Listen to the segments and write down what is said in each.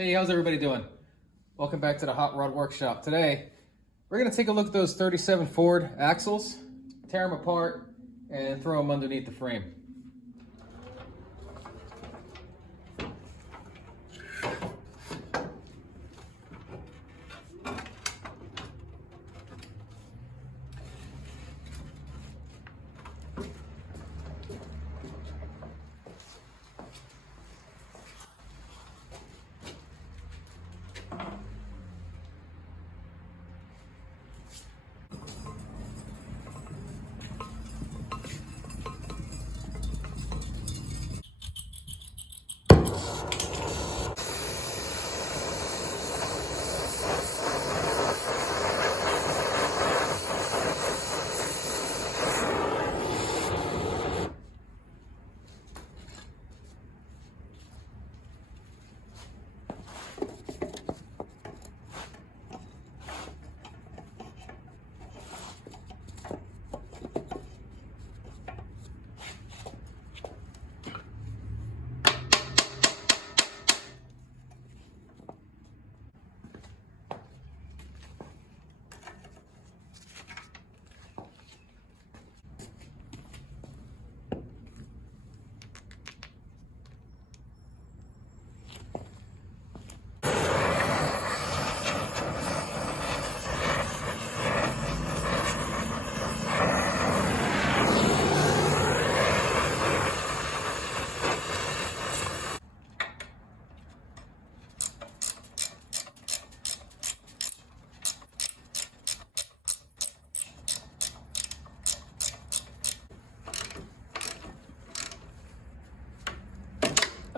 Hey, how's everybody doing? Welcome back to the Hot Rod Workshop. Today, we're gonna take a look at those 37 Ford axles, tear them apart, and throw them underneath the frame.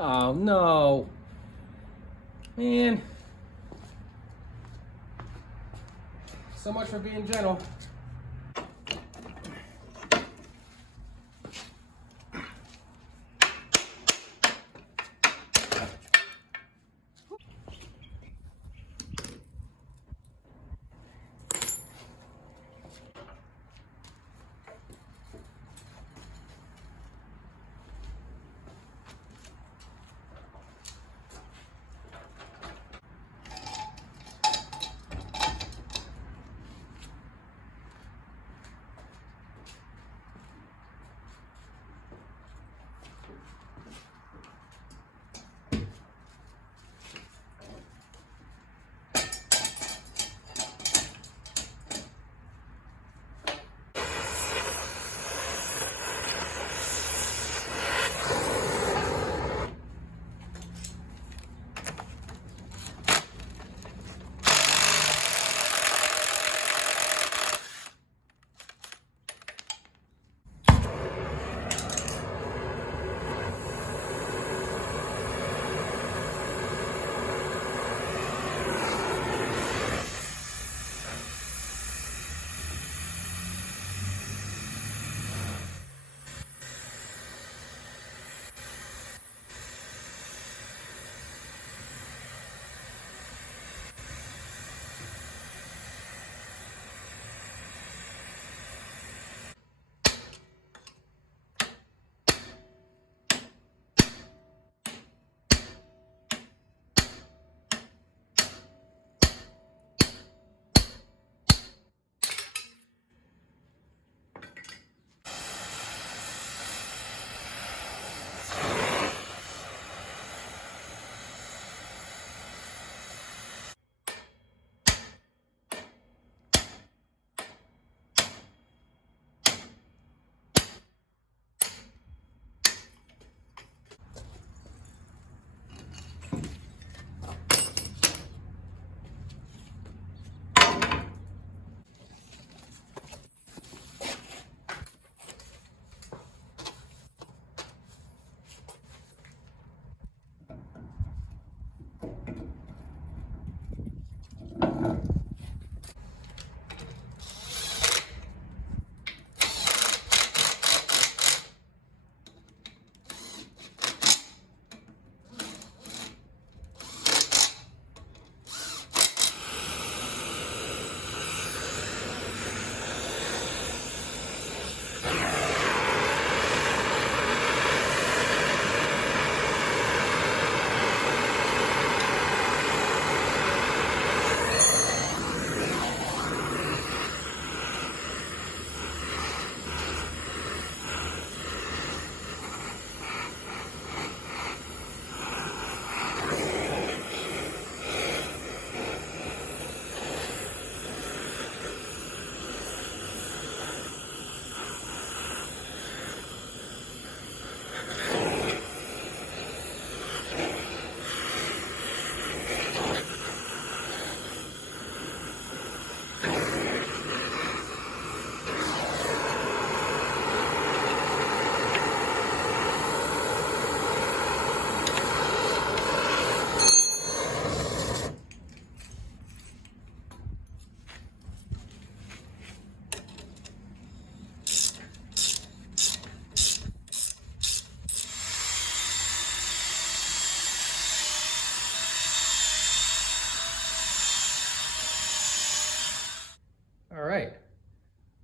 Oh no, man. So much for being gentle.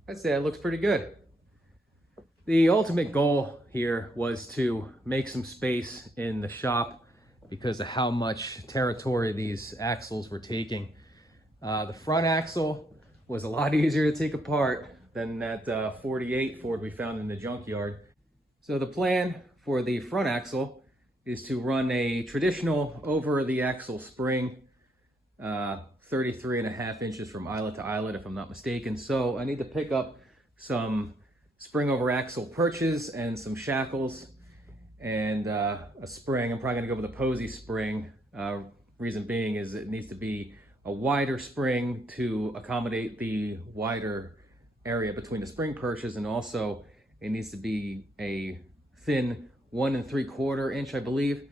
I'd say that looks pretty good. The ultimate goal here was to make some space in the shop because of how much territory these axles were taking. The front axle was a lot easier to take apart than that 48 Ford we found in the junkyard. So the plan for the front axle is to run a traditional over the axle spring, 33.5 inches from eyelet to eyelet if I'm not mistaken. So I need to pick up some spring over axle perches and some shackles and a spring. I'm probably gonna go with a Posey spring. Reason being is it needs to be a wider spring to accommodate the wider area between the spring perches, and also it needs to be a thin 1 3/4 inch, I believe,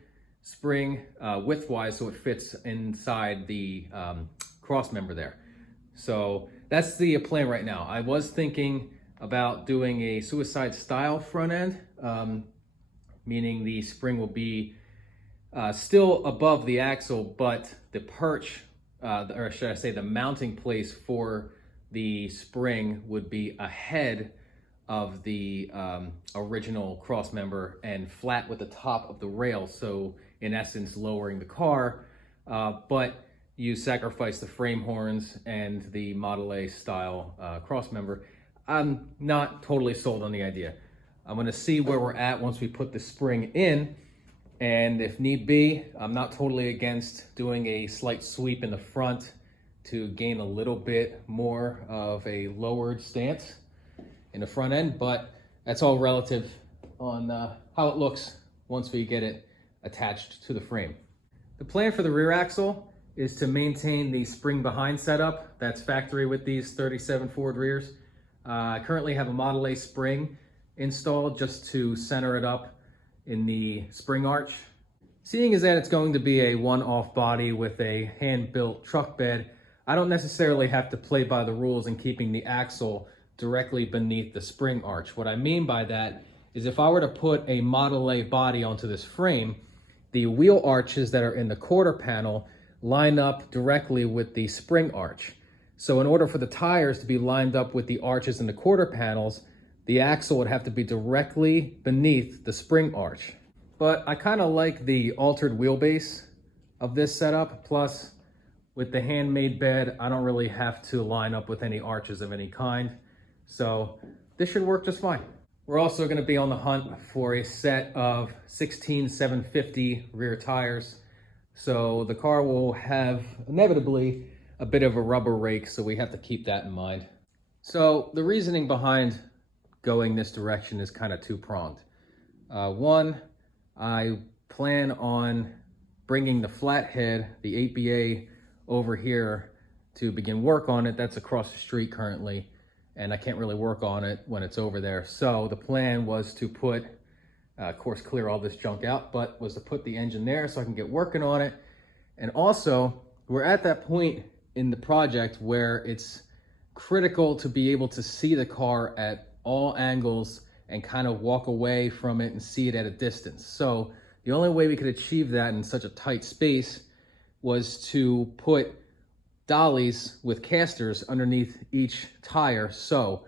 spring widthwise, so it fits inside the cross member there. So that's the plan right now. I was thinking about doing a suicide style front end, meaning the spring will be still above the axle, but the perch, or should I say the mounting place for the spring would be ahead of the original cross member and flat with the top of the rail. So in essence, lowering the car, but you sacrifice the frame horns and the Model A style cross member. I'm not totally sold on the idea. I'm gonna see where we're at once we put the spring in. And if need be, I'm not totally against doing a slight sweep in the front to gain a little bit more of a lowered stance in the front end, but that's all relative on how it looks once we get it attached to the frame. The plan for the rear axle is to maintain the spring behind setup that's factory with these 37 Ford rears. I currently have a Model A spring installed just to center it up in the spring arch. Seeing as that it's going to be a one-off body with a hand-built truck bed, I don't necessarily have to play by the rules in keeping the axle directly beneath the spring arch. What I mean by that is if I were to put a Model A body onto this frame, the wheel arches that are in the quarter panel line up directly with the spring arch. So in order for the tires to be lined up with the arches in the quarter panels, the axle would have to be directly beneath the spring arch. But I kind of like the altered wheelbase of this setup. Plus, with the handmade bed, I don't really have to line up with any arches of any kind. So this should work just fine. We're also going to be on the hunt for a set of 16 750 rear tires. So the car will have inevitably a bit of a rubber rake, so we have to keep that in mind. So the reasoning behind going this direction is kind of two-pronged. One, I plan on bringing the flathead, the 8BA, over here to begin work on it. That's across the street currently, and I can't really work on it when it's over there. So the plan was to put, of course, clear all this junk out, but was to put the engine there so I can get working on it. And also, we're at that point in the project where it's critical to be able to see the car at all angles and kind of walk away from it and see it at a distance. So the only way we could achieve that in such a tight space was to put dollies with casters underneath each tire. So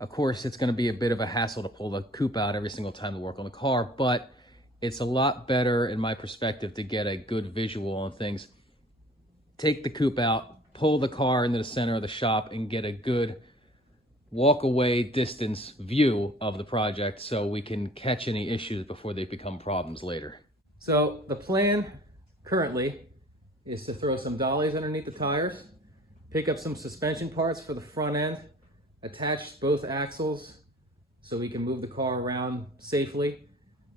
of course it's going to be a bit of a hassle to pull the coupe out every single time to work on the car, but it's a lot better in my perspective to get a good visual on things. Take the coupe out, pull the car into the center of the shop, and get a good walk away distance view of the project so we can catch any issues before they become problems later. So the plan currently is to throw some dollies underneath the tires, pick up some suspension parts for the front end, attach both axles so we can move the car around safely.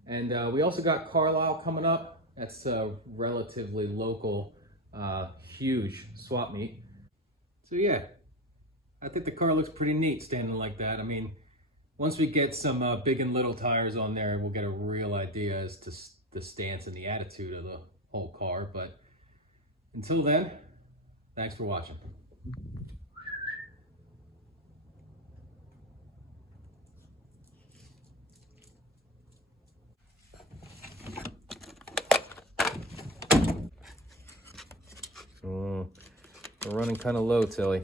And we also got Carlisle coming up. That's a relatively local, huge swap meet. So yeah, I think the car looks pretty neat standing like that. I mean, once we get some big and little tires on there, we'll get a real idea as to the stance and the attitude of the whole car. But until then, thanks for watching. We're running kind of low, Tilly.